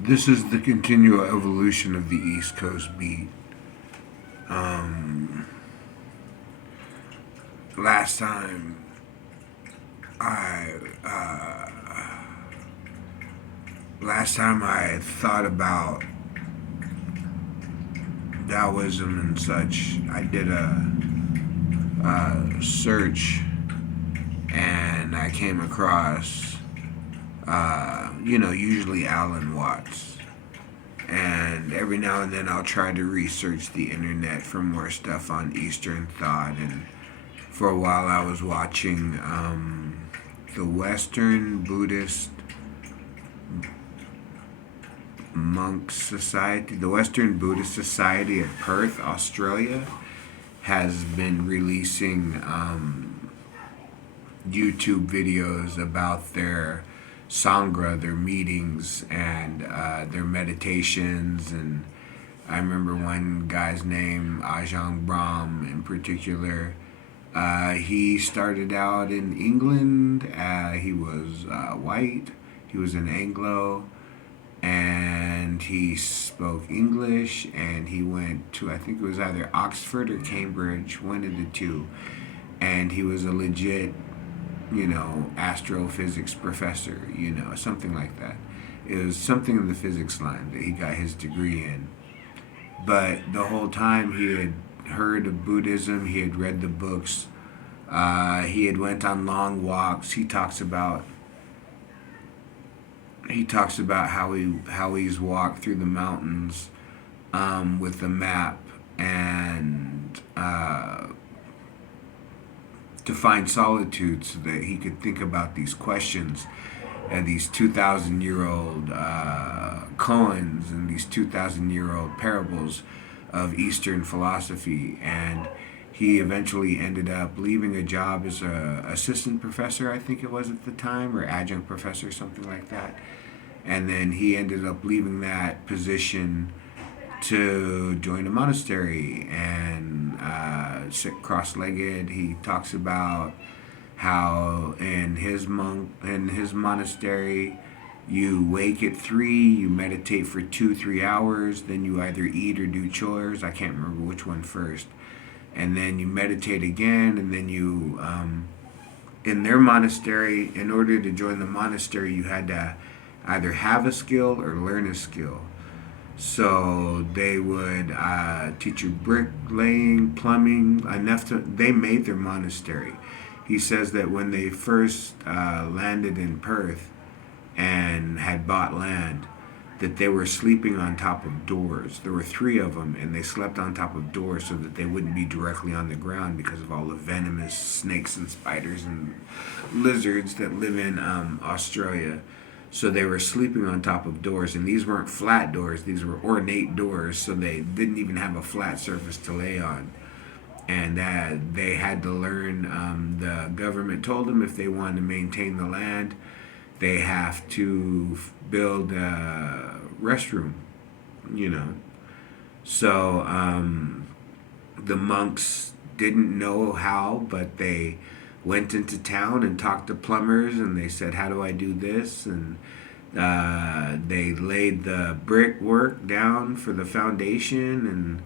This is the continual evolution of the East Coast beat. Um, last time I last time I thought about Taoism and such, I did a search and I came across, usually Alan Watts. And every now and then I'll try to research the internet for more stuff on Eastern thought. And for a while I was watching the Western Buddhist Monk Society, the Western Buddhist Society at Perth, Australia, has been releasing YouTube videos about their sangha, their meetings, and their meditations. And I remember one guy's name, Ajahn Brahm, in particular. He started out in England. He was white. He was an Anglo, and he spoke English. And he went to, I think it was either Oxford or Cambridge, one of the two. And he was a legit, astrophysics professor, something like that. It was something in the physics line that he got his degree in. But the whole time he had heard of Buddhism, he had read the books, he had went on long walks. He talks about how he's walked through the mountains with a map and to find solitude so that he could think about these questions and these 2,000-year-old koans and these 2,000-year-old parables of Eastern philosophy. And he eventually ended up leaving a job as a assistant professor, I think it was at the time, or adjunct professor, something like that. And then he ended up leaving that position to join a monastery and sit cross-legged. He talks about how in his monastery you wake at 3, you meditate for 2-3 hours, then you either eat or do chores. I can't remember which one first, and then you meditate again, and then you in their monastery, in order to join the monastery, you had to either have a skill or learn a skill. So they would teach you bricklaying, plumbing, enough to. They made their monastery. He says that when they first landed in Perth and had bought land, that they were sleeping on top of doors. There were 3 of them, and they slept on top of doors so that they wouldn't be directly on the ground because of all the venomous snakes and spiders and lizards that live in Australia. So they were sleeping on top of doors, and these weren't flat doors, these were ornate doors, so they didn't even have a flat surface to lay on. And they had to learn, the government told them if they wanted to maintain the land, they have to build a restroom, you know. So the monks didn't know how, but they went into town and talked to plumbers, and they said, "How do I do this?" And they laid the brickwork down for the foundation,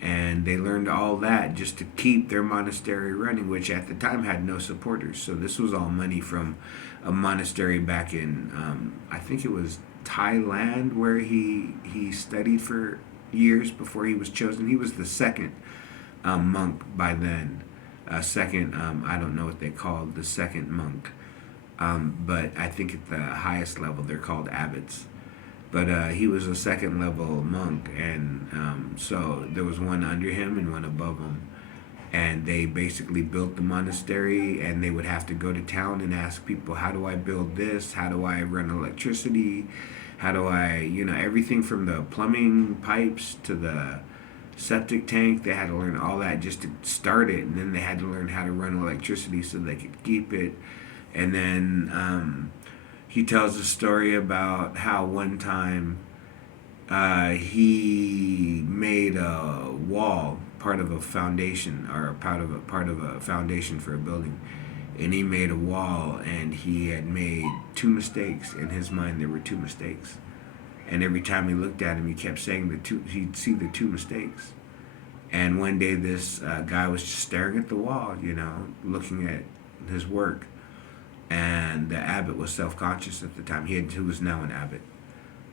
and they learned all that just to keep their monastery running, which at the time had no supporters. So this was all money from a monastery back in, I think it was Thailand, where he studied for years before he was chosen. He was the second monk by then. Second, I don't know what they called the second monk, but I think at the highest level they're called abbots. But he was a second level monk, and so there was one under him and one above him. And they basically built the monastery, and they would have to go to town and ask people, "How do I build this? How do I run electricity? How do I, everything from the plumbing pipes to the septic tank." They had to learn all that just to start it, and then they had to learn how to run electricity so they could keep it. And then he tells a story about how one time he made a wall, part of a foundation, or part of a foundation for a building, and he made a wall, and he had made 2 mistakes. In his mind, there were 2 mistakes, And every time he looked at him, he kept saying he'd see the two mistakes. And one day, this guy was just staring at the wall, looking at his work. And the abbot was self-conscious at the time. He was now an abbot,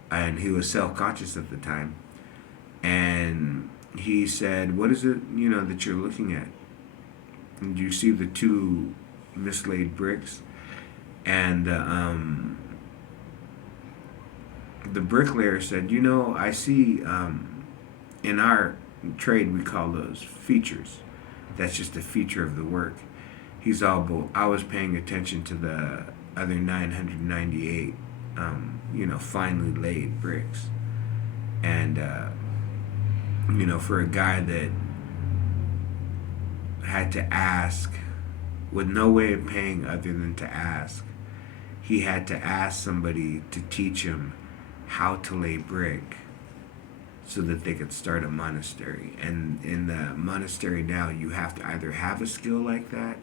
and he was self-conscious at the time. And he said, "What is it, that you're looking at? And you see the two mislaid bricks?" And the bricklayer said, "I see. In our trade, we call those features. That's just a feature of the work." He's all, "But I was paying attention to the other 998, finely laid bricks." And, for a guy that had to ask, with no way of paying other than to ask, he had to ask somebody to teach him how to lay brick so that they could start a monastery. And in the monastery now, you have to either have a skill like that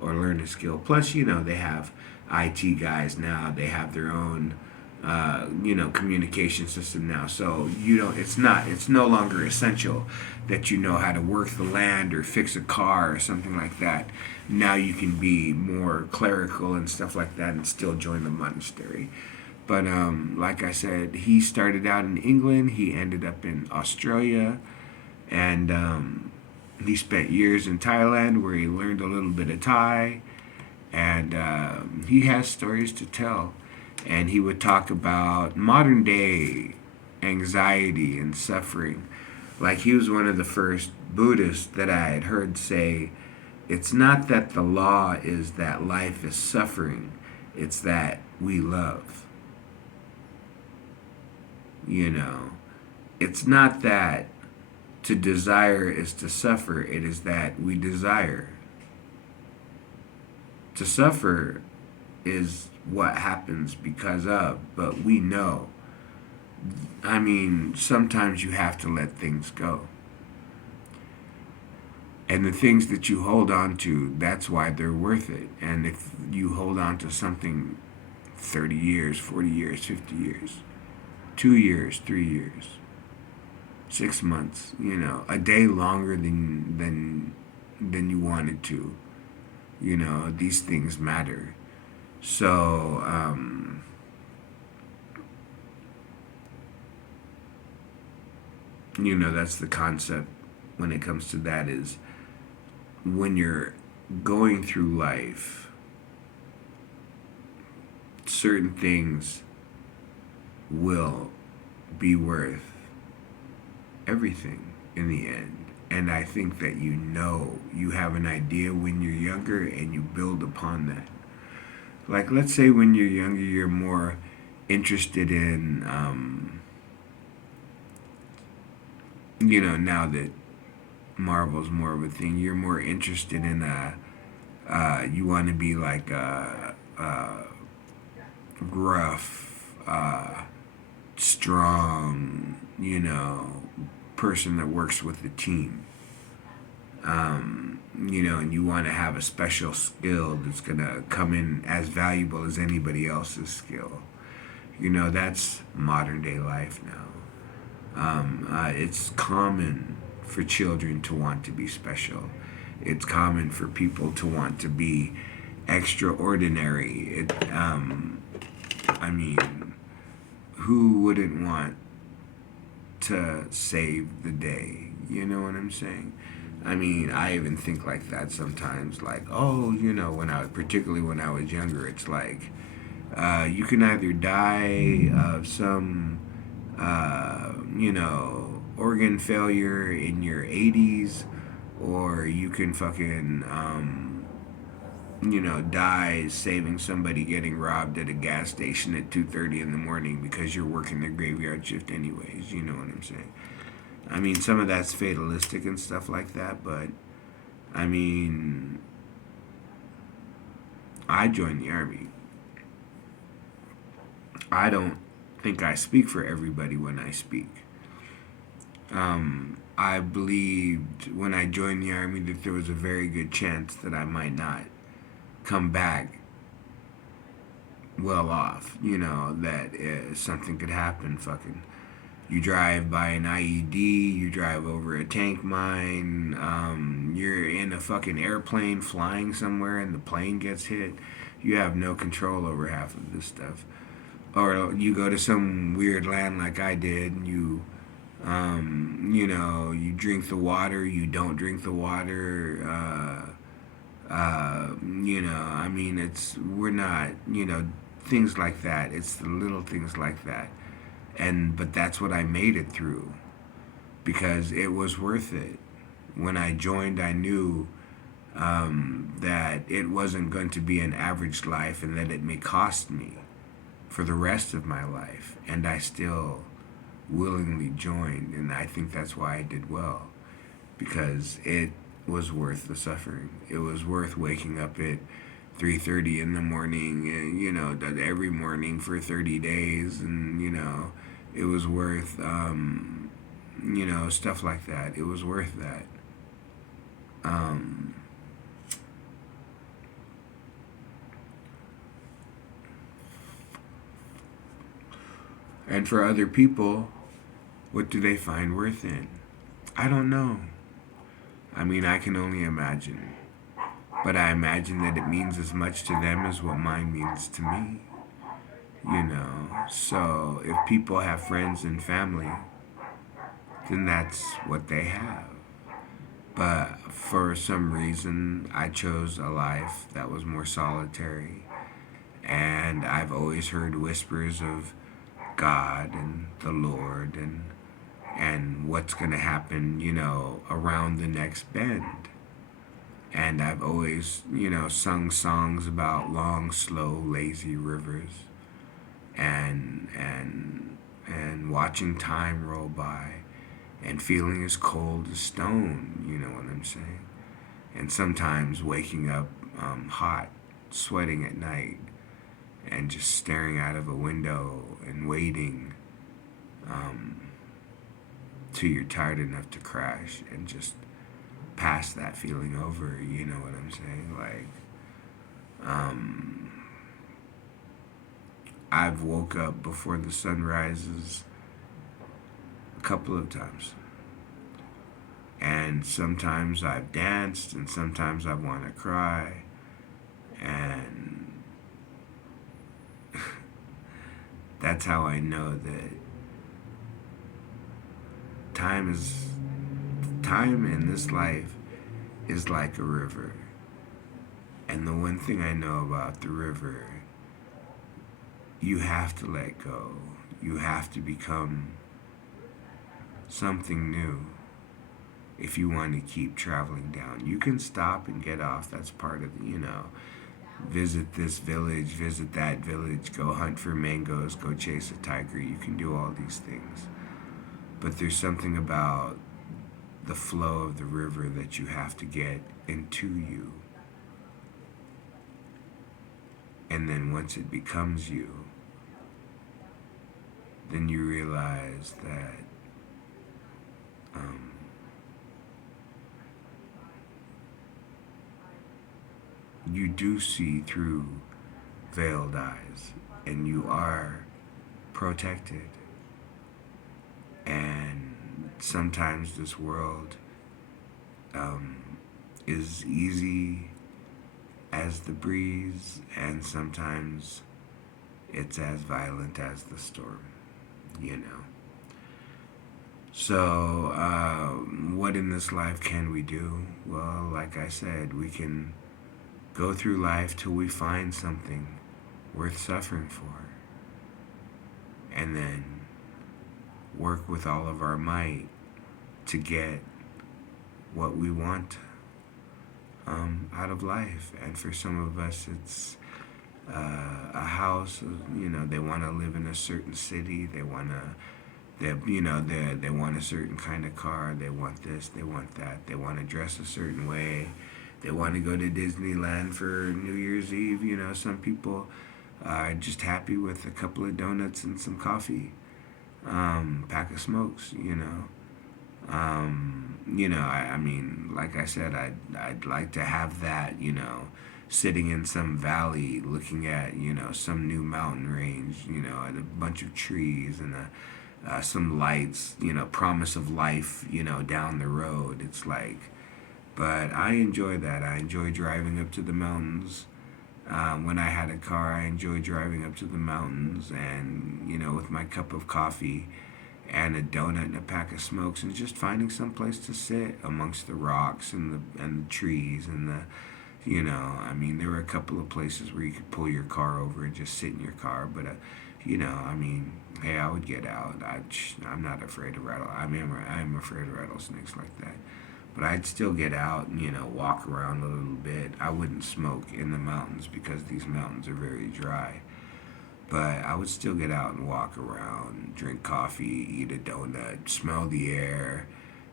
or learn a skill. Plus, they have IT guys now. They have their own, communication system now. So it's no longer essential that you know how to work the land or fix a car or something like that. Now you can be more clerical and stuff like that and still join the monastery. But like I said, he started out in England. He ended up in Australia, and he spent years in Thailand where he learned a little bit of Thai, and he has stories to tell. And he would talk about modern day anxiety and suffering. Like, he was one of the first Buddhists that I had heard say, "It's not that the law is that life is suffering, it's that we love." It's not that to desire is to suffer, it is that we desire. To suffer is what happens because of, but we know. Sometimes you have to let things go. And the things that you hold on to, that's why they're worth it. And if you hold on to something 30 years, 40 years, 50 years, 2 years, 3 years, 6 months, a day longer than you wanted to, these things matter. So, that's the concept when it comes to that, is when you're going through life, certain things will be worth everything in the end. And I think that you have an idea when you're younger and you build upon that. Like, let's say when you're younger, you're more interested in, now that Marvel's more of a thing, you're more interested in, you want to be like a gruff, strong, person that works with the team. And you want to have a special skill that's going to come in as valuable as anybody else's skill. That's modern day life now. It's common for children to want to be special. It's common for people to want to be extraordinary. Who wouldn't want to save the day? You know what I'm saying? I even think like that sometimes. Like, particularly when I was younger, it's like, you can either die of some, organ failure in your 80s, or you can fucking, die saving somebody getting robbed at a gas station at 2:30 in the morning because you're working the graveyard shift anyways. You know what I'm saying? Some of that's fatalistic and stuff like that, but I joined the Army. I don't think I speak for everybody when I speak. I believed when I joined the Army that there was a very good chance that I might not come back well off. You know that something could happen. Fucking, you drive by an IED, you drive over a tank mine, you're in a fucking airplane flying somewhere and the plane gets hit. You have no control over half of this stuff. Or you go to some weird land like I did, and you know, you drink the water, you don't drink the water. You know, I mean, we're not, you know, things like that. It's the little things like that. But that's what I made it through because it was worth it. When I joined, I knew that it wasn't going to be an average life and that it may cost me for the rest of my life. And I still willingly joined. And I think that's why I did well because it was worth the suffering. It was worth waking up at 3:30 in the morning, and you know, every morning for 30 days, and you know, it was worth, you know, stuff like that. It was worth that. Um, and for other people, what do they find worth in? I don't know. I mean, I can only imagine. But I imagine that it means as much to them as what mine means to me. You know, so if people have friends and family, then that's what they have. But for some reason, I chose a life that was more solitary. And I've always heard whispers of God and the Lord and what's going to happen, you know, around the next bend. And I've always, you know, sung songs about long, slow, lazy rivers and watching time roll by and feeling as cold as stone, you know what I'm saying? And sometimes waking up hot, sweating at night, and just staring out of a window and waiting till you're tired enough to crash and just pass that feeling over, you know what I'm saying? Like, I've woke up before the sun rises a couple of times. And sometimes I've danced, and sometimes I want to cry. And that's how I know that time in this life is like a river. And the one thing I know about the river, you have to let go. You have to become something new if you want to keep traveling down. You can stop and get off. That's part of, you know, visit this village, visit that village, go hunt for mangoes, go chase a tiger. You can do all these things. But there's something about the flow of the river that you have to get into you. And then once it becomes you, then you realize that you do see through veiled eyes and you are protected. And sometimes this world is easy as the breeze, and sometimes it's as violent as the storm, you know. So, what in this life can we do? Well, like I said, we can go through life till we find something worth suffering for, and then work with all of our might to get what we want out of life. And for some of us, it's a house. You know, they want to live in a certain city. They want a certain kind of car. They want this. They want that. They want to dress a certain way. They want to go to Disneyland for New Year's Eve. You know, some people are just happy with a couple of donuts and some coffee, pack of smokes. I mean, like I said, I'd like to have that. You know, sitting in some valley looking at, some new mountain range, and a bunch of trees and some lights, promise of life, down the road. It's like, but I enjoy that. I enjoy driving up to the mountains. When I had a car, I enjoy driving up to the mountains and, with my cup of coffee and a donut and a pack of smokes and just finding some place to sit amongst the rocks and the trees and there were a couple of places where you could pull your car over and just sit in your car, but hey, I would get out. I'm not afraid of I'm afraid of rattlesnakes like that. But I'd still get out and, walk around a little bit. I wouldn't smoke in the mountains because these mountains are very dry. But I would still get out and walk around, drink coffee, eat a donut, smell the air,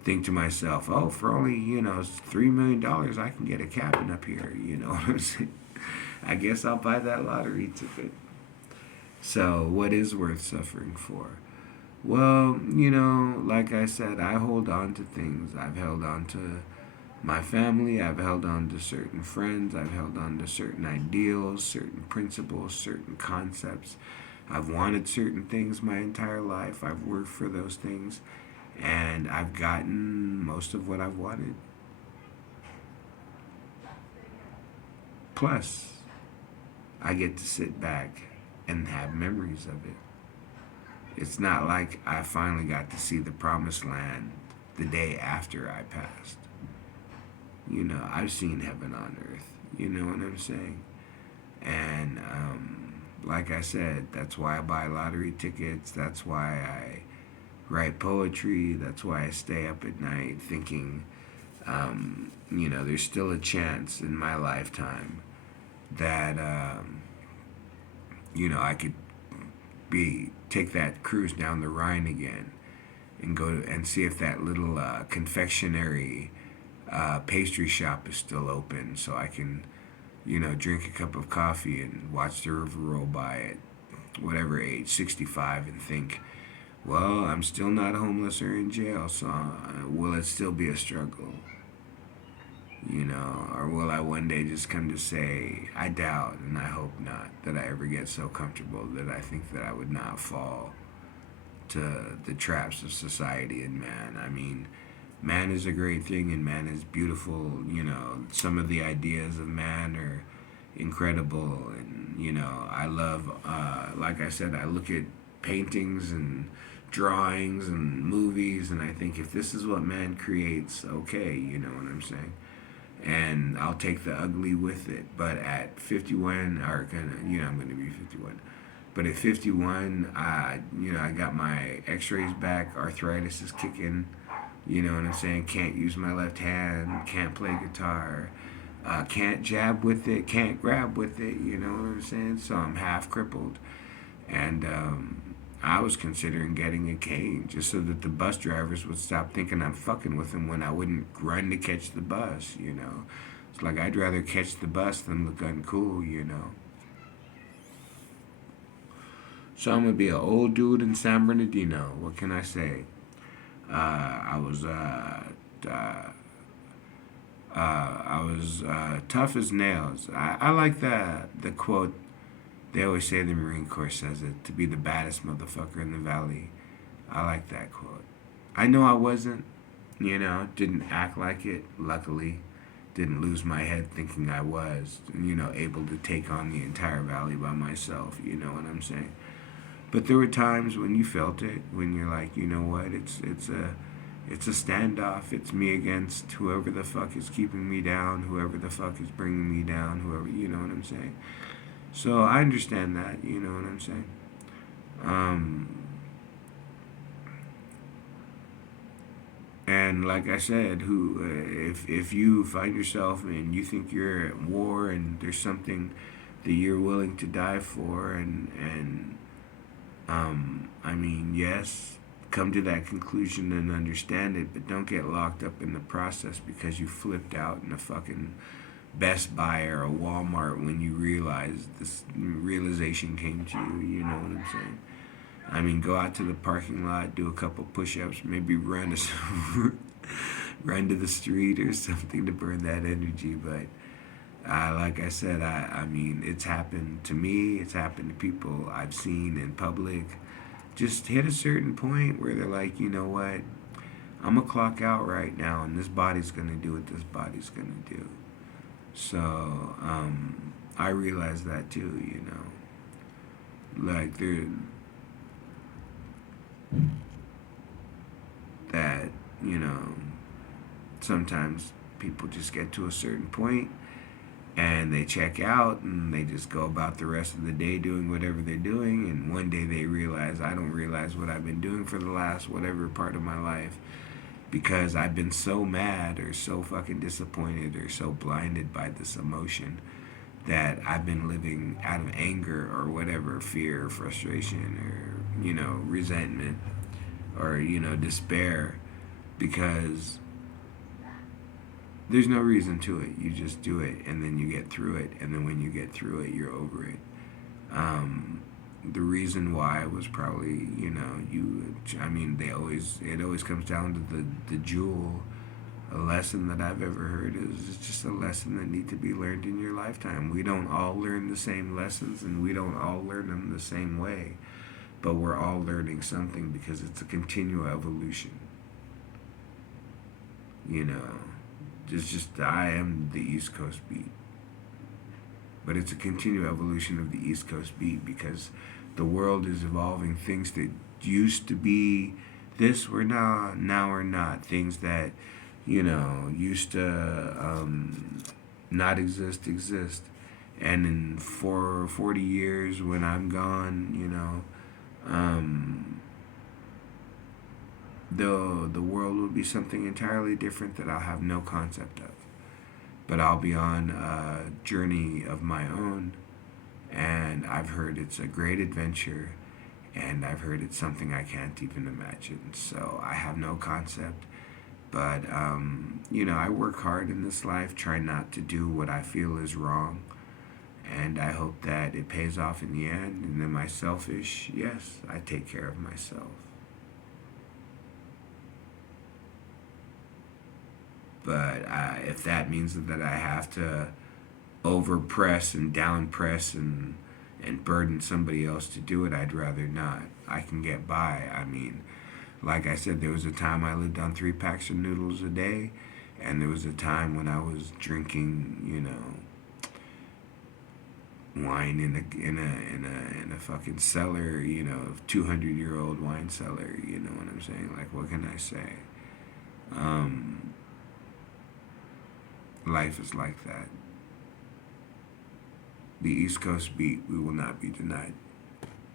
think to myself, oh, for only, $3 million, I can get a cabin up here. You know what I'm saying? I guess I'll buy that lottery ticket. So, what is worth suffering for? Well, like I said, I hold on to things. I've held on to my family. I've held on to certain friends. I've held on to certain ideals, certain principles, certain concepts. I've wanted certain things my entire life. I've worked for those things. And I've gotten most of what I've wanted. Plus, I get to sit back and have memories of it. It's not like I finally got to see the promised land the day after I passed. I've seen heaven on earth. You know what I'm saying? And like I said, that's why I buy lottery tickets. That's why I write poetry. That's why I stay up at night thinking, there's still a chance in my lifetime that, I could take that cruise down the Rhine again and go and see if that little confectionery pastry shop is still open so I can, drink a cup of coffee and watch the river roll by at whatever age, 65, and think, well, I'm still not homeless or in jail, so will it still be a struggle? Or will I one day just come to say, I doubt and I hope not, that I ever get so comfortable that I think that I would not fall to the traps of society and man. Man is a great thing and man is beautiful. Some of the ideas of man are incredible. And, I love, like I said, I look at paintings and drawings and movies and I think if this is what man creates, okay, you know what I'm saying? And I'll take the ugly with it. But at 51, I'm gonna be 51. But at 51, I got my X-rays back. Arthritis is kicking. You know what I'm saying? Can't use my left hand. Can't play guitar. Can't jab with it. Can't grab with it. You know what I'm saying? So I'm half crippled, and I was considering getting a cane just so that the bus drivers would stop thinking I'm fucking with them when I wouldn't run to catch the bus, It's like I'd rather catch the bus than look uncool. So I'm gonna be an old dude in San Bernardino. What can I say? I was tough as nails. I like the quote. They always say the Marine Corps says it, to be the baddest motherfucker in the valley. I like that quote. I know I wasn't, didn't act like it, luckily. Didn't lose my head thinking I was, able to take on the entire valley by myself, you know what I'm saying? But there were times when you felt it, when you're like, you know what, it's a standoff. It's me against whoever the fuck is keeping me down, whoever the fuck is bringing me down, whoever, you know what I'm saying? So I understand that, you know what I'm saying? And like I said, if you find yourself and you think you're at war and there's something that you're willing to die for, yes, come to that conclusion and understand it, but don't get locked up in the process because you flipped out in a fucking Best Buy or a Walmart when you realize this realization came to you, you know what I'm saying? Go out to the parking lot, do a couple push-ups, maybe run to the street or something to burn that energy, but Like I said, I mean, it's happened to me. It's happened to people I've seen in public. Just hit a certain point where they're like, you know what? I'm gonna clock out right now, and this body's gonna do what this body's gonna do. So I realize that too. You know, like there that you know sometimes people just get to a certain point and they check out and they just go about the rest of the day doing whatever they're doing, and one day they realize I don't realize what I've been doing for the last whatever part of my life because I've been so mad or so fucking disappointed or so blinded by this emotion that I've been living out of anger or whatever, fear, frustration, or resentment, or despair, because there's no reason to it. You just do it, and then you get through it, and then when you get through it, you're over it. The reason why was probably, it always comes down to the jewel. A lesson that I've ever heard is it's just a lesson that need to be learned in your lifetime. We don't all learn the same lessons, and we don't all learn them the same way, but we're all learning something because it's a continual evolution. You know, just I am the East Coast beat, but it's a continual evolution of the East Coast beat because the world is evolving. Things that used to be this were now are not. Things that used to not exist. And in 40 years, when I'm gone, the world will be something entirely different that I'll have no concept of. But I'll be on a journey of my own, and I've heard it's a great adventure, and I've heard it's something I can't even imagine. So I have no concept. But, I work hard in this life, try not to do what I feel is wrong. And I hope that it pays off in the end. And am I selfish? Yes, I take care of myself. But if that means that I have to overpress and downpress and burden somebody else to do it, I'd rather not. I can get by. I mean, like I said, there was a time I lived on 3 packs of noodles a day, and there was a time when I was drinking, wine in a fucking cellar, 200-year-old wine cellar. You know what I'm saying? Like, what can I say? Um, Life is like that. The East Coast beat, we will not be denied.